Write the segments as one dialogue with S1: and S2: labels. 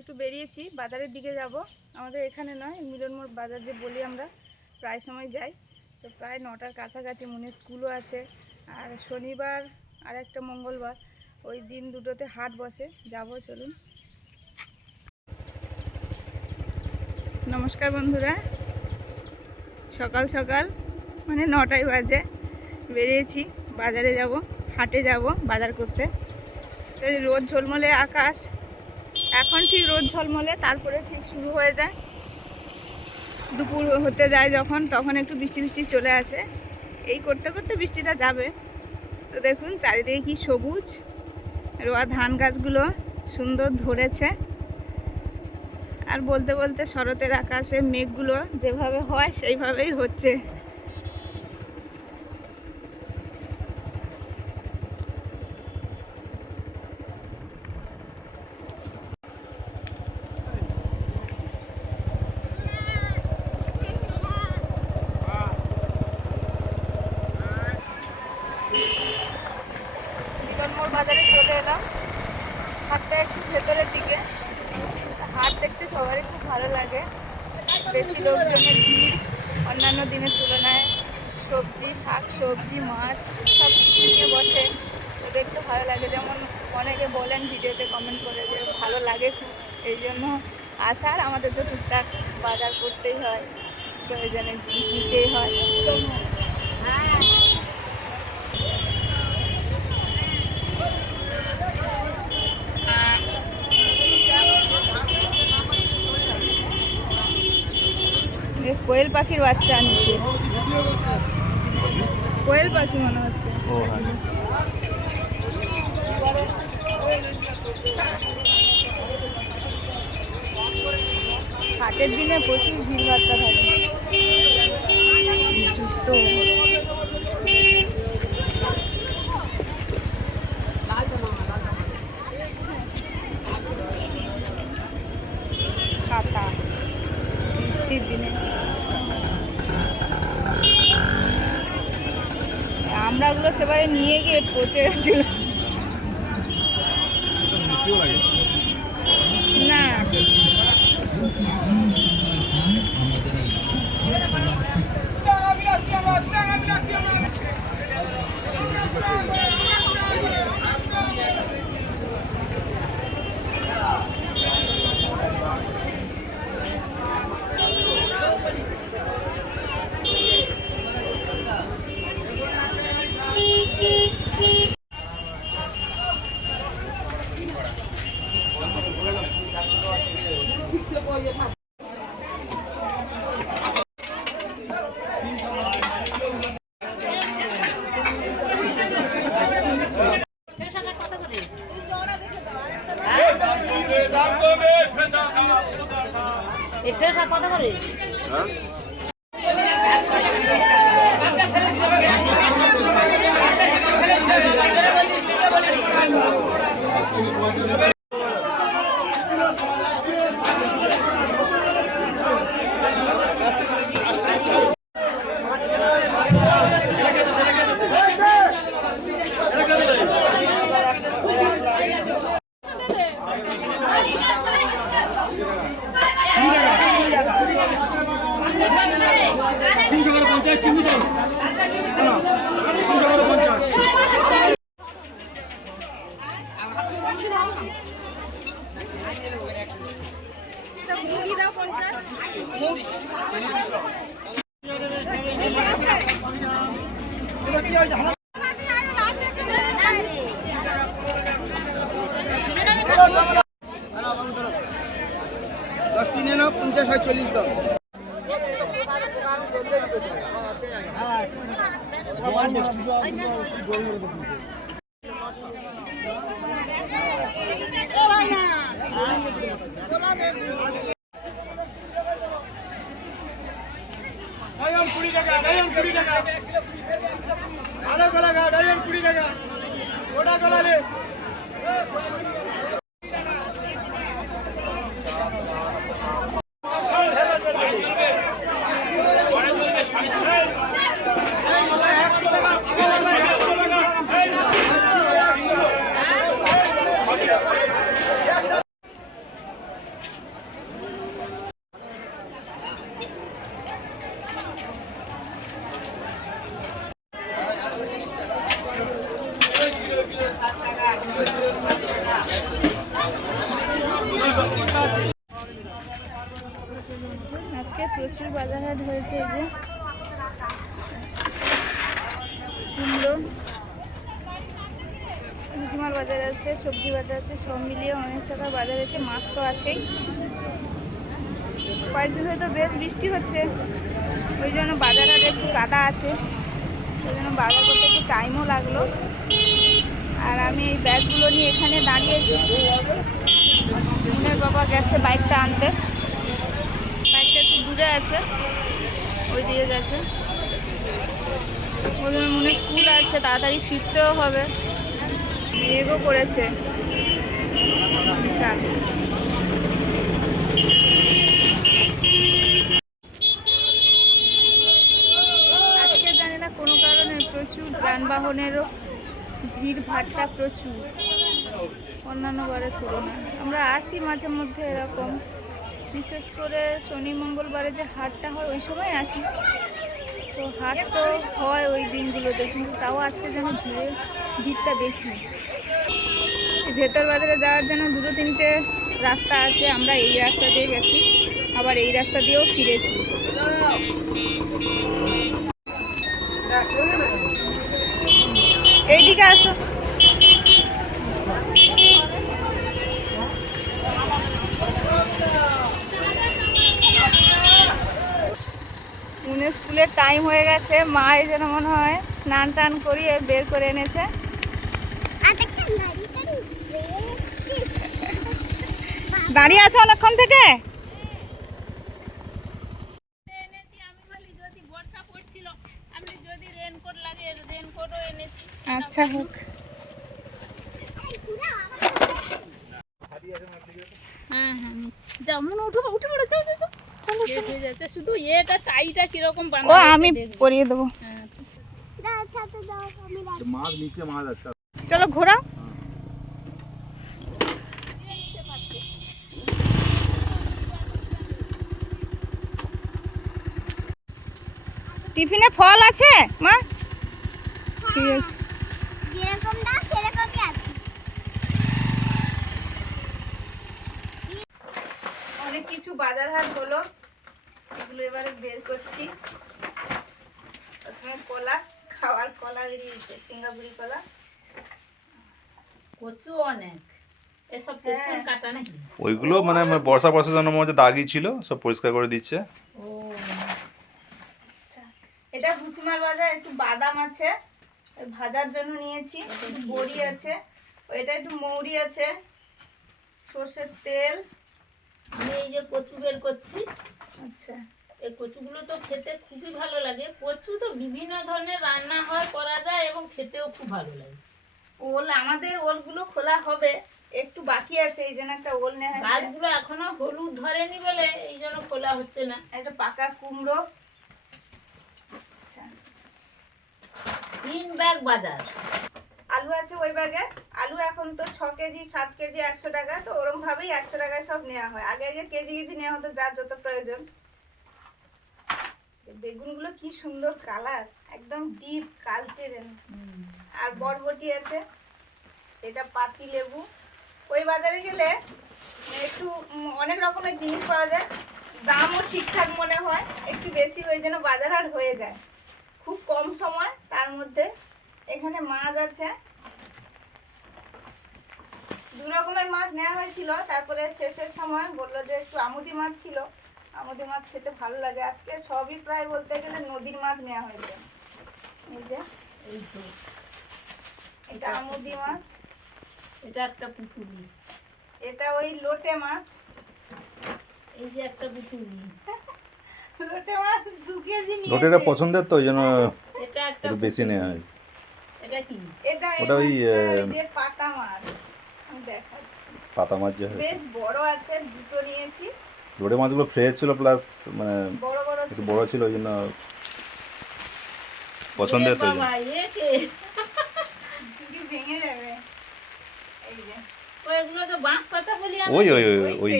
S1: একটু বেরিয়েছি, বাজারের দিকে যাব। আমাদের এখানে নয় মিলনমোড় বাজার যে বলি আমরা, প্রায় সময় যাই। তো প্রায় নটার কাছাকাছি মনে স্কুলও আছে। আর শনিবার আর একটা মঙ্গলবার, ওই দিন দুটোতে হাট বসে। যাব, চলুন। নমস্কার বন্ধুরা। সকাল সকাল মানে নটায় বাজে। বেরিয়েছি, বাজারে যাব, হাটে যাব, বাজার করতে। রোদ ঝলমলে আকাশ এখন ঠিক রোদ ঝলমলে, তারপরে ঠিক শুরু হয়ে যায়। দুপুর হতে যায় যখন, তখন একটু বৃষ্টি বৃষ্টি চলে আসে। এই করতে করতে বৃষ্টিটা যাবে। তো দেখুন, চারিদিকে কি সবুজ। রোয়া ধান গাছগুলো সুন্দর ধরেছে। আর বলতে বলতে শরতের আকাশে মেঘগুলো যেভাবে হয়, সেইভাবেই হচ্ছে বিকনমোড় বাজারে চলে এলাম হাটটা একটু ভেতরের দিকে হাট দেখতে সবারই খুব ভালো লাগে বেশি লোকজনের ভিড় অন্যান্য দিনের তুলনায় সবজি, শাক, সবজি, মাছ, সব কিছু নিয়ে বসে। তো দেখতে ভালো লাগে। যেমন অনেকে বলেন ভিডিওতে কমেন্ট করে যে ভালো লাগে এই জন্য আসার আমাদের তো টুকটাক বাজার করতেই হয়। প্রয়োজনের জিনিস নিতেই হয় এ কোয়েল পাখির বাচ্চা আনছে। কোয়েল পাখি মনে হচ্ছে। হাটের দিনে প্রচুর ভিড় ভাট্টা থাকে। জুতো খাতা। বৃষ্টির দিনে। আমরাগুলো সেবারে নিয়ে গিয়ে পচে গেছিল। না।
S2: এই ফেসা কত করে
S3: তিনশো করে পঞ্চাশ চিনি দাও তিনশো করে পঞ্চাশ
S4: দশ তিনে না পঞ্চাশ হয় চল্লিশ দাও
S3: ডাইয়ন কুড়ি টাকা ডাইয়ন কুড়ি টাকা আধা কলা গা ডাইয়ন কুড়ি টাকা ওটা কলা রে
S1: ভুসিমাল বাজার আছে সবজি বাজার আছে সব মিলিয়ে অনেক টাকার বাজার আছে মাছ তো আছেই কয়েকদিন হয়তো বেশ বৃষ্টি হচ্ছে। ওই জন্য বাজার একটু কাদা আছে। ওই জন্য বাজার করতে একটু টাইমও লাগল। আর আমি এই ব্যাগগুলো নিয়ে এখানে দাঁড়িয়েছি। মুনের বাবা গেছে বাইকটা আনতে। বাইকটা একটু দূরে আছে। ওই দিয়ে গেছে। ওদের মনে স্কুল আছে, তাড়াতাড়ি ফিরতেও হবে। মেঘও করেছে। বিশাল আজকে জানি না কোনো কারণে প্রচুর যানবাহনেরও ভিড় ভাট্টা প্রচুর, অন্যান্য বারের তুলনায়। আমরা আসি মাঝে মধ্যে এরকম। বিশেষ করে শনি, মঙ্গলবারে যে হাটটা হয়, ওই সময় আসি। তো হাট তো হয় ওই দিনগুলোতে, কিন্তু তাও আজকে যেন ভিড়ে, ভিড়টা বেশি। ভেতর বাজারে যাওয়ার জন্য দুটো তিনটে রাস্তা আছে, আমরা এই রাস্তা দিয়ে গেছি, আবার এই রাস্তা দিয়েও ফিরেছি। এইদিকে আসো। স্কুলের টাইম হয়ে গেছে, মা এই জন্য মনে হয় স্নান টান করিয়ে বের করে এনেছে। দাঁড়িয়ে আছে অনেকক্ষণ থেকে? আচ্ছা হোক।
S2: হ্যাঁ হ্যাঁ যাও মনে উঠো উঠে পড়ো যাও যাও যাও। চলো লেট শুধু এটা টাইটা কীরকম বাঁধা
S1: ও আমি পরিয়ে দেবো।
S2: হ্যাঁ।
S1: চলো ঘোরা টিফিনে ফল আছে মা? ঠিক আছে।
S5: যেরকম দাও সেরকমই আছে।
S1: অনেক কিছু বাজার হাট হলো এগুলো এবারে বের করছি। প্রথমে কলা খাওয়ার কলা বেরিয়েছে সিঙ্গাপুরি কলা।
S2: কচু অনেক। এসব কচু
S1: হ্যাঁ।
S2: কাটা নাকি?
S6: ওইগুলো মানে বর্ষা বর্ষার জন্য দাগই ছিল সব পরিষ্কার করে দিচ্ছে।
S2: ও
S1: আচ্ছা। এটা ভুসিমাল বাজার একটু বাদাম আছে। ভাজার জন্য নিয়েছি বড়ি আছে। এটা একটু মৌরি আছে সর্ষের তেল।
S2: আমি এই যে কচু বের করছি।
S1: আচ্ছা।
S2: এই কচুগুলো তো খেতে খুবই ভালো লাগে। কচু তো বিভিন্ন ধরনের রান্না হয় করা যায় এবং খেতেও খুব ভালো লাগে।
S1: ওল আমাদের ওলগুলো খোলা হবে। একটু বাকি আছে এই জন্য একটা ওল নেওয়া
S2: গাছগুলো এখনও হলুদ ধরেনি বলে এই জন্য খোলা হচ্ছে না।
S1: একটা পাকা কুমড়ো। আচ্ছা।
S2: তিন ব্যাগ বাজার।
S1: আলু আছে ওই ব্যাগে। আলু এখন তো ছ কেজি সাত কেজি একশো টাকা। তো ওরম ভাবেই একশো টাকায় সব নেওয়া হয়। আগে আগে কেজি কেজি নেওয়া হতো যার যত প্রয়োজন। বেগুনগুলো কি সুন্দর কালার। একদম ডিপ কালচে আর বরবটি আছে। এটা পাতি লেবু। ওই বাজারে গেলে একটু অনেক রকমের জিনিস পাওয়া যায়। দামও ঠিকঠাক মনে হয়। একটু বেশি হয়ে যেন বাজার আর হয়ে যায়। খুব কম সময় তার মধ্যে এখানে মাছ আছে। দু রকমের মাছ নেওয়া হয়েছিল তারপরে শেষের সময় বলল যে একটু আমুদি মাছ ছিল। আমুদি মাছ খেতে ভালো লাগে। আজকে সবই প্রায় বলতে গেলে নদীর মাছ নেওয়া হয়েছে। এই যে এটা আমুদি মাছ।
S2: এটা একটা পুকুরি।
S1: এটা ওই লোটে মাছ।
S2: এই যে একটা পুকুরি।
S6: লোটেটা পছন্দের তো ওই জন্য
S2: একটু
S6: বেশি নেওয়া হয়েছে
S2: এটা কি?
S1: এটা
S6: ওটা ওই,
S1: পাতা মাছ।
S6: পাতা মাছ যে
S1: বেশ বড় আছে দুটো নিয়েছি।
S6: লোটে মাছগুলো ফ্রেশ ছিল প্লাস মানে
S1: বড় বড়
S6: একটু
S1: ছিল।
S6: বড় ছিল ওই জন্য পছন্দের তো
S1: ভেঙে যাবে এই যে।
S2: ওইগুলো তো বাঁশ পাতা বলি
S6: ওই ওই ওই।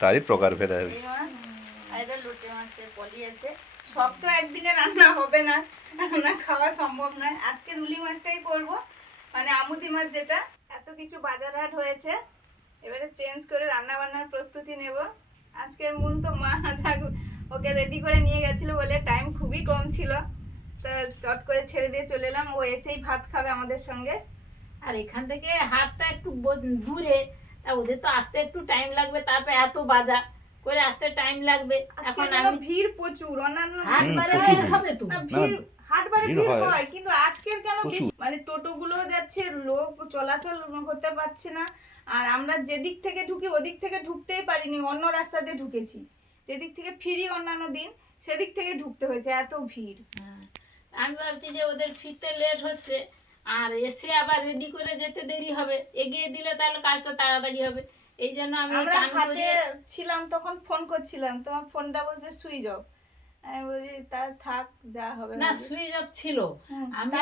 S6: তারই প্রকারভেদ আর কি।
S1: এই মাছ। আর এটা লোটে মাছের পলি আছে। সব তো একদিনে রান্না হবে না। রান্না খাওয়া সম্ভব নয়। আজকে রুলি মাছটাই করব। মানে আমুদি মাছ যেটা, এত কিছু বাজার হাট হয়েছে। এবারে চেঞ্জ করে রান্না বান্নার প্রস্তুতি নেব। আজকের মন তো মা থাক ওকে রেডি করে নিয়ে গেছিল বলে টাইম খুবই কম ছিল। তা চট করে ছেড়ে দিয়ে চলে এলাম। ও এসেই ভাত খাবে আমাদের সঙ্গে।
S2: আর এখান থেকে হাটটা একটু দূরে। তা ওদের তো আসতে একটু টাইম লাগবে। তারপর এত বাজা করে আসতে টাইম লাগবে এখন আমি
S1: ভিড় প্রচুর অন্যান্য
S2: হাট
S6: হুম,
S2: বারে
S6: প্রচুর ভিড়।
S2: হবে তো
S1: ভিড় হাট
S6: ভিড় হয়।
S1: কিন্তু আজকের কেন বেশি? মানে টোটো গুলো যাচ্ছে লোক চলাচল হতে পারছে না আর আমরা যেদিক থেকে ঢুকি ওদিক থেকে ঢুকতেই পারিনি অন্য রাস্তা দিয়ে ঢুকেছি যেদিক থেকে ফিরি অন্যান্য দিন সেদিক থেকে ঢুকতে হয়েছে এত ভিড়
S2: হ্যাঁ। আমি ভাবছি যে ওদের ফিরতে লেট হচ্ছে আর এসে আবার রেডি করে যেতে দেরি হবে এগিয়ে দিলে তাহলে কাজটা তাড়াতাড়ি হবে এই জন্য আমি চান
S1: হাটে
S2: করে
S1: ছিলাম তখন ফোন করছিলাম। তোমার ফোনটা বলছে সুইচ অফ। আমি বলছি তা থাক যা হবে
S2: না। সুইচ অফ ছিল। আমি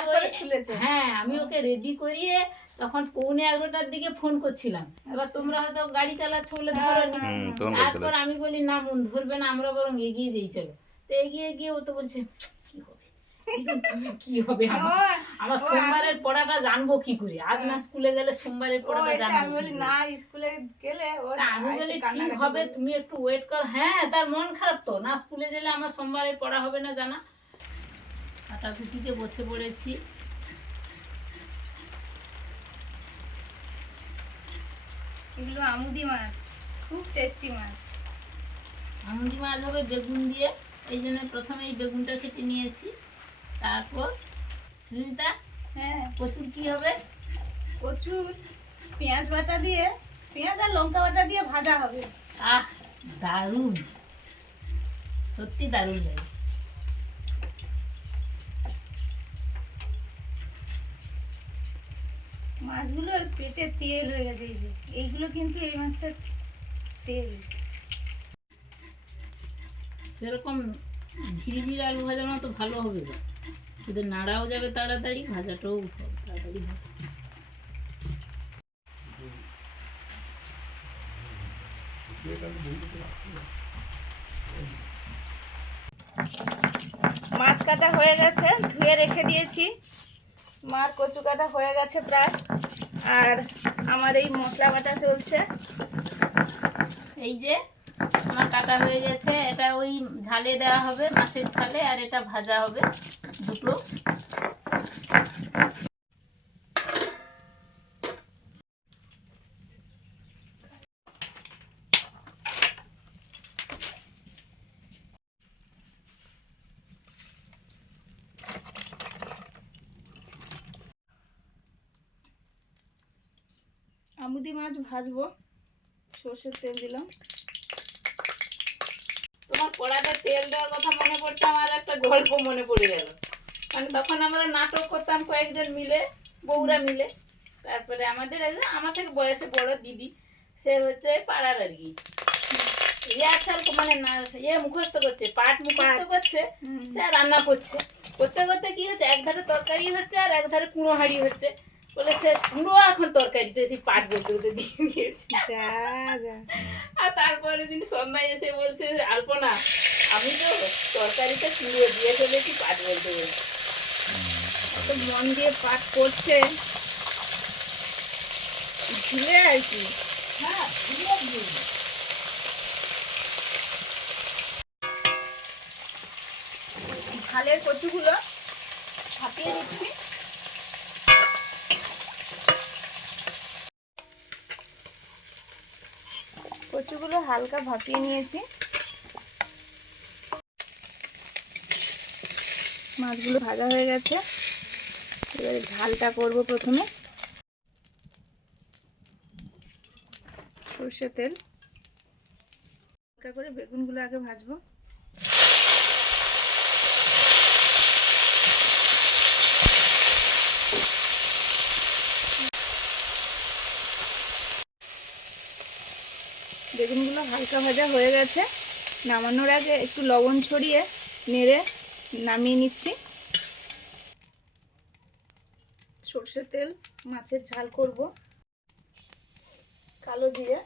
S2: হ্যাঁ আমি ওকে রেডি করিয়ে তখন পৌনে এগারোটার দিকে ফোন করছিলাম। এবার
S1: আচ্ছা।
S2: তোমরা হয়তো গাড়ি চালাচ্ছ বলে
S1: হ্যাঁ,
S2: ধরো
S1: হ্যাঁ, হ্যাঁ।
S2: তারপর আমি বলি না মন ধরবে না আমরা বরং এগিয়ে যাই চলো। তো এগিয়ে গিয়ে ও তো বলছে কি হবে? আমার সোমবারের পড়াটা জানব কি করে? আজ না স্কুলে গেলে সোমবারের পড়াটা জানব
S1: আমি বলি না স্কুলে গেলে
S2: আমি বলি ঠিক হবে তুমি একটু ওয়েট কর। হ্যাঁ তার মন খারাপ তো। না স্কুলে গেলে আমার সোমবারে পড়া হবে না জানা। কাটাকুটিতে বসে পড়েছি।
S1: এগুলো আমুদি মাছ খুব টেস্টি মাছ।
S2: আমুদি মাছ হবে বেগুন দিয়ে। এই জন্য প্রথমে এই বেগুনটা কেটে নিয়েছি। তারপর সুনিতা
S1: হ্যাঁ
S2: প্রচুর কি হবে?
S1: প্রচুর পেঁয়াজ বাটা দিয়ে পেঁয়াজ আর লঙ্কা বাটা দিয়ে ভাজা হবে।
S2: আহ দারুণ। সত্যি দারুণ লাগে।
S1: মাছগুলোর পেটে তেল হয়ে গেছে এই যে। এইগুলো কিন্তু এই মাছটার তেল।
S2: সেরকম ঝিরিঝিরি আলু ভাজার মতো ভালো হবে না। ওদের নাড়াও যাবে তাড়াতাড়ি ভাজাটাও হবে তাড়াতাড়ি হবে।
S1: মাছ কাটা হয়ে গেছে ধুয়ে রেখে দিয়েছি। মার কচু কাটা হয়ে গেছে প্রায়। আর আমার এই মশলা বাটা চলছে।
S2: এই যে আমার কাটা হয়ে গেছে। এটা ওই ঝালে দেওয়া হবে, মাছের ঝালে, আর এটা ভাজা হবে দুটো।
S1: আমুদি মাছ ভাজবো। সর্ষের তেল দিলাম।
S2: কড়াতে তেল দেওয়ার কথা মনে পড়ছে আমার একটা গল্প মনে পড়ে গেল। মানে তখন আমরা নাটক করতাম কয়েকজন মিলে বউরা মিলে। তারপরে আমাদের একজন আমার থেকে বয়সে বড় দিদি সে হচ্ছে পাড়ার আর কি। রিহার্সাল মানে না ইয়ে মুখস্থ করছে পাট মুখস্থ করছে সে রান্না করছে। করতে করতে কি হচ্ছে এক ধারে তরকারি হচ্ছে আর এক ধারে কুঁড়ো হাঁড়ি হচ্ছে। বলে সে কুঁড়ো এখন তরকারিতে সেই পাট বলতে বলতে দিয়ে দিয়েছে। আর তারপরে দিন সন্ধ্যায় এসে বলছে আলপনা আমি তো তরকারিতে দিয়ে ফেলেছি পাট বলতে বলতে
S1: তো মন দিয়ে পাঠ করছে। ঝুলে আর কি।
S2: হ্যাঁ।
S1: ঝালের কচুগুলো ছাপিয়ে দিচ্ছি। কচুগুলো হালকা ভাপিয়ে নিয়েছি। মাছগুলো ভাজা হয়ে গেছে। এবারে ঝালটা করব প্রথমে। সর্ষে তেল। হালকা করে বেগুনগুলো আগে ভাজবো। বেগুনগুলো হালকা ভাজা হয়ে গেছে। নামানোর আগে একটু লবণ ছড়িয়ে নেড়ে নামিয়ে নিচ্ছি। সর্ষের তেল, মাছের ঝাল করব। কালো জিরে।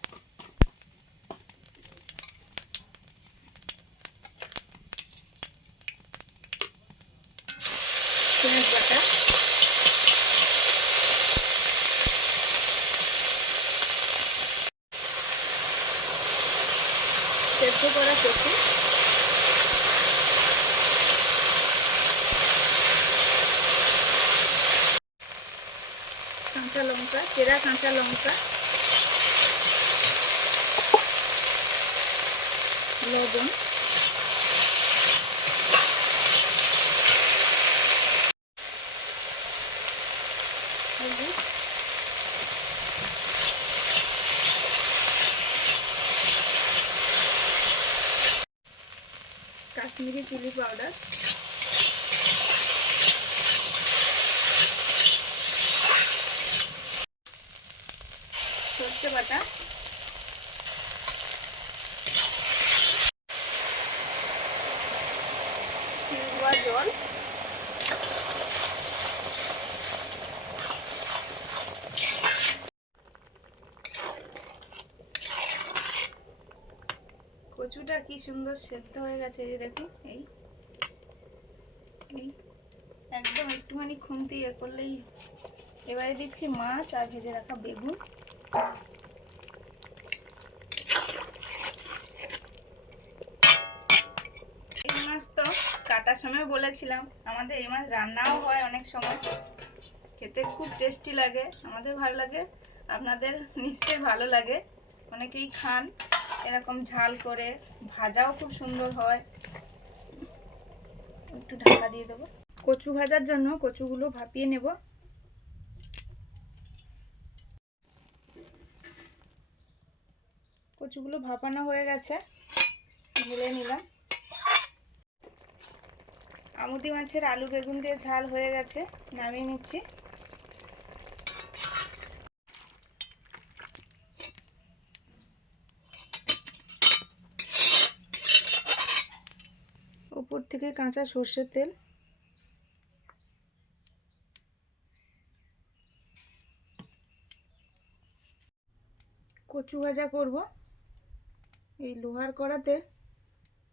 S1: সেদ্ধ করা কচু। কাঁচা লঙ্কা চেরা কাঁচা লঙ্কা। লবণ। পাউডার সর্ষে বাটা। জল। কচুটা কি সুন্দর সেদ্ধ হয়ে গেছে এই দেখুন এই একদম একটুখানি খুন্তি এ করলেই এবারে দিচ্ছি মাছ আর ভেজে রাখা বেগুন। এই মাছ তো কাটার সময় বলেছিলাম, আমাদের এই মাছ রান্নাও হয় অনেক সময়। খেতে খুব টেস্টি লাগে, আমাদের ভালো লাগে, আপনাদের নিশ্চয়ই ভালো লাগে। অনেকেই খান, এরকম ঝাল করে, ভাজাও খুব সুন্দর হয়। একটু ঢাকা দিয়ে দেবো। কচু ভাজার জন্য কচুগুলো ভাপিয়ে নেব। কচুগুলো ভাপানো হয়ে গেছে, ঢেলে নিলাম। আমুদি মাছের আলু বেগুন দিয়ে ঝাল হয়ে গেছে, নামিয়ে নিচ্ছি। উপর থেকে কাঁচা সর্ষের তেল কচু ভাজা করব। এই লোহার কড়াতে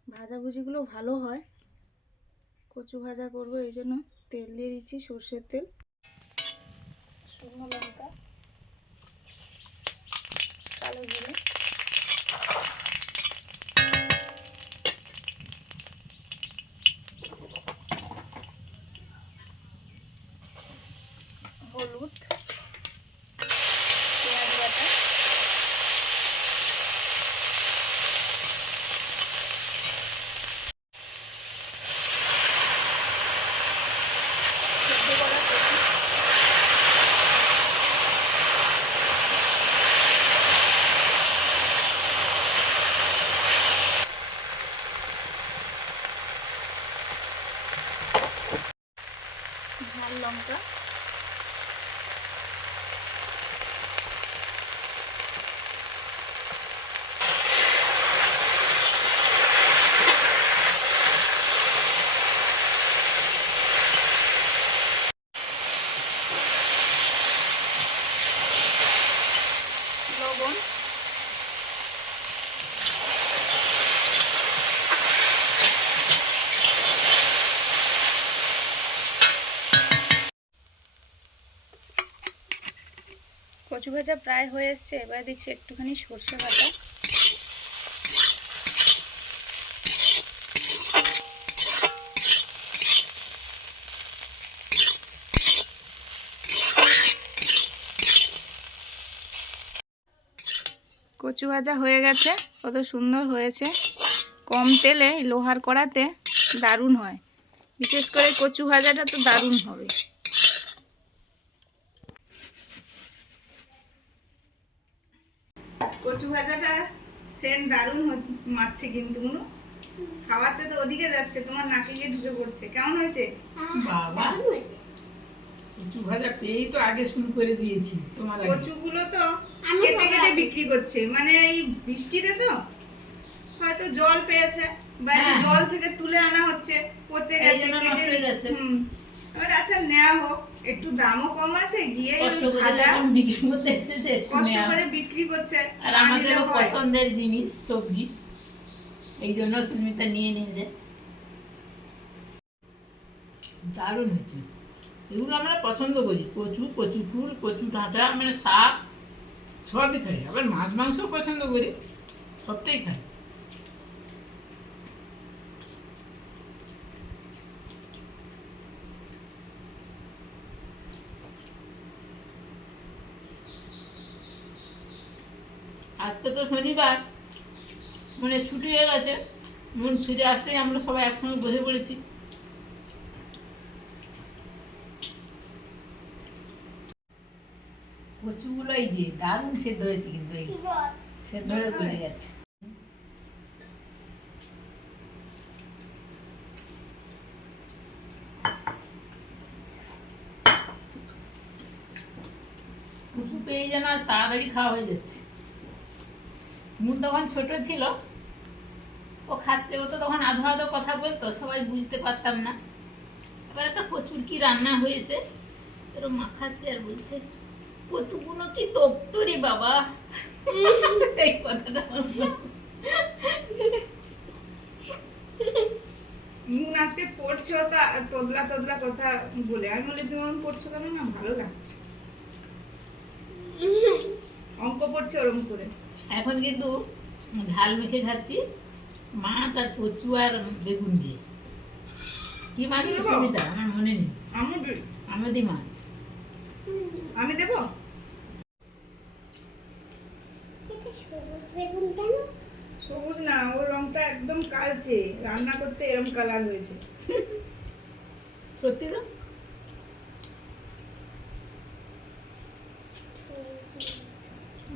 S1: ভাজাভুজিগুলো ভালো হয়। কচু ভাজা করব, এই জন্য তেল দিয়ে দিচ্ছি সর্ষের তেল। শুকনো লঙ্কা, কালো জিরে হলুদ পেঁয়াজ বাটা সেদ্ধ করা কচু ঝাল লঙ্কা লবণ কচু ভাজা প্রায় হয়ে এসছে, এবার দিচ্ছি একটুখানি সর্ষে বাটা কচু ভাজা হয়ে গেছে, কত সুন্দর হয়েছে। কম তেলে লোহার কড়াতে দারুণ হয়। বিশেষ করে কচু ভাজাটা তো দারুণ হবে কচু ভাজাটা সেন্ট দারুণ মারছে কিন্তু মনু খাওয়াতে তো ওদিকে যাচ্ছে তোমার নাকে গিয়ে ঢুকে পড়ছে। কেমন হয়েছে?
S2: বাবা কচু ভাজা পেয়েই তো আগে শুরু করে দিয়েছি তোমার
S1: কচুগুলো তো কেটে কেটে বিক্রি করছে। মানে এই বৃষ্টিতে তো হয়তো জল পেয়েছে বা
S2: হ্যাঁ।
S1: জল থেকে তুলে আনা হচ্ছে পচে গেছে কেটে-
S2: যাচ্ছে।
S1: হুম। এবার আচ্ছা নেওয়া হোক। একটু দামও কম আছে গিয়ে
S2: কষ্ট করে যখন বিক্রি করতে এসেছে
S1: কষ্ট করে বিক্রি করছে।
S2: আর আমাদেরও পছন্দের জিনিস সবজি। এই জন্য সুস্মিতা নিয়ে নিয়ে যায় দারুণ হয়েছে। এগুলো আমরা পছন্দ করি। কচু কচু ফুল কচু ডাঁটা মানে শাক সবই খাই। আবার মাছ মাংস পছন্দ করি সবটাই খাই। আজকে তো শনিবার। মনে ছুটি হয়ে গেছে। মন ছুটি আসতেই আমরা সবাই একসঙ্গে বসে পড়েছি। কচুগুলো এই যে দারুণ সেদ্ধ হয়েছে কিন্তু এই সেদ্ধ হয়ে গলে গেছে। কচু পেয়ে যেন আজ তাড়াতাড়ি খাওয়া হয়ে যাচ্ছে। মুন তখন ছোট ছিল, ও খাচ্ছে, ও তো তখন আধো আধো কথা বলতো, সবাই বুঝতে পারতাম না। এবার একটা প্রচুর কি রান্না হয়েছে এরকম মাখাচ্ছে আর বলছে কতগুলো কি তপ্ত রে বাবা? সেই কথাটা মুন
S1: আজকে পড়ছেও তো তোদলা তোদলা কথা বলে। আমি বলে, তুমি ওরম পড়ছো কেন? না, ভালো লাগছে। অঙ্ক পড়ছে ওরম করে।
S2: এখন কিন্তু ঝাল মেখে খাচ্ছি মাছ আর কচু আর বেগুন দিয়ে। কি মাছ?
S1: দেবো?
S2: আমার মনে নেই।
S1: আমি দে-
S2: আমদি মাছ।
S1: আমি দেবো?
S5: সবুজ
S1: সবুজ না ওর রংটা একদম কালচে। রান্না করতে এরম কালার হয়েছে।
S2: সত্যি তো?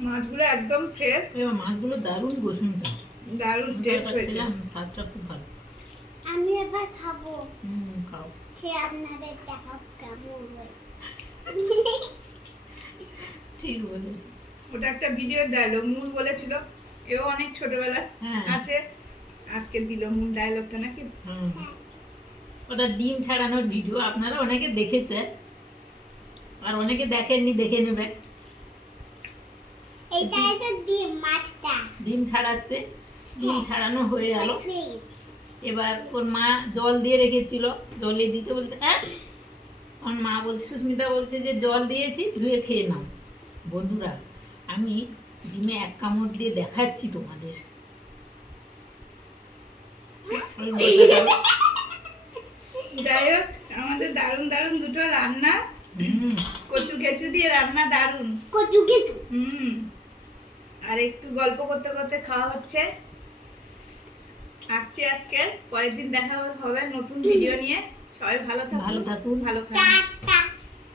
S1: মাছগুলো একদম ফ্রেশ
S2: এবার মাছগুলো দারুণ গোসুনটা
S1: দারুণ টেস্ট হয়েছে।
S2: স্বাদটা খুব ভালো।
S5: আমি এবার খাব।
S2: হুম খাও।
S5: সে আপনাদের দেখাব কেমন
S2: ঠিক বলেছি।
S1: ওটা একটা ভিডিও ডায়লগ মূল বলেছিল এও অনেক ছোটবেলা
S2: হ্যাঁ।
S1: আছে। আজকে দিল মূল ডায়লগটা নাকি?
S2: হুম। ওটা ডিম ছাড়ানোর ভিডিও আপনারা অনেকে দেখেছেন আর অনেকে দেখেননি দেখে নেবে
S5: এইটা এটা ডিম মাছটা।
S2: ডিম ছাড়াচ্ছে। ডিম ছাড়ানো হয়ে গেল।
S5: মাছ হয়ে গেছে।
S2: এবার ওর মা জল দিয়ে রেখেছিল। জলে দিতে বলতে হ্যাঁ ওর মা বলছে সুস্মিতা বলছে যে জল দিয়েছি ধুয়ে খেয়ে নাও। বন্ধুরা আমি ডিমে এক কামড় দিয়ে দেখাচ্ছি তোমাদের?
S1: যাই হোক আমাদের দারুণ দারুণ দুটো রান্না।
S2: হুম।
S1: কচু কেচু দিয়ে রান্না দারুণ।
S5: কচু কেটু
S1: হুম। আর একটু গল্প করতে করতে খাওয়া হচ্ছে। আসছি আজকে। পরের দিন দেখা হবে নতুন ভিডিও নিয়ে। সবাই ভালো থাকুন।
S2: ভালো থাকুন।
S1: ভালো
S5: টাটা